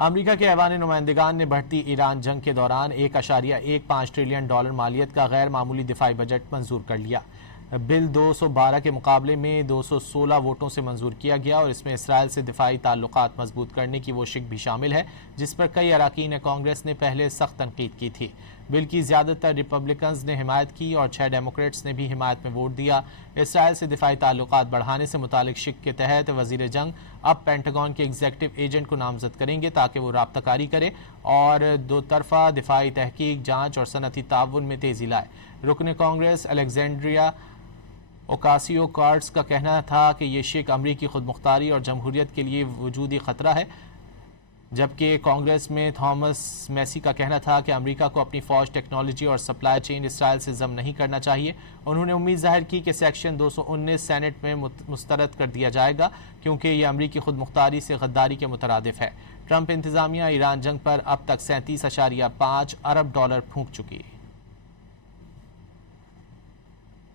امریکہ کے ایوان نمائندگان نے بڑھتی ایران جنگ کے دوران $1.15 ٹریلین مالیت کا غیر معمولی دفاعی بجٹ منظور کر لیا۔ بل 212 کے مقابلے میں 216 ووٹوں سے منظور کیا گیا اور اس میں اسرائیل سے دفاعی تعلقات مضبوط کرنے کی وہ شق بھی شامل ہے جس پر کئی اراکین کانگریس نے پہلے سخت تنقید کی تھی۔ بل کی زیادہ تر ریپبلکنز نے حمایت کی اور 6 ڈیموکریٹس نے بھی حمایت میں ووٹ دیا۔ اسرائیل سے دفاعی تعلقات بڑھانے سے متعلق شق کے تحت وزیر جنگ اب پینٹاگون کے ایگزیکٹو ایجنٹ کو نامزد کریں گے تاکہ وہ رابطہ کاری کرے اور دو طرفہ دفاعی تحقیق، جانچ اور صنعتی تعاون میں تیزی لائے۔ رکن کانگریس الیگزینڈریا اوکاسیو کارٹس کا کہنا تھا کہ یہ شق امریکی خود مختاری اور جمہوریت کے لیے وجودی خطرہ ہے، جبکہ کانگریس میں تھامس میسی کا کہنا تھا کہ امریکہ کو اپنی فوج، ٹیکنالوجی اور سپلائی چین اسرائیل سے ضم نہیں کرنا چاہیے۔ انہوں نے امید ظاہر کی کہ سیکشن 219 سینٹ میں مسترد کر دیا جائے گا کیونکہ یہ امریکی خود مختاری سے غداری کے مترادف ہے۔ ٹرمپ انتظامیہ ایران جنگ پر اب تک $37.5 ارب پھونک چکی ہے۔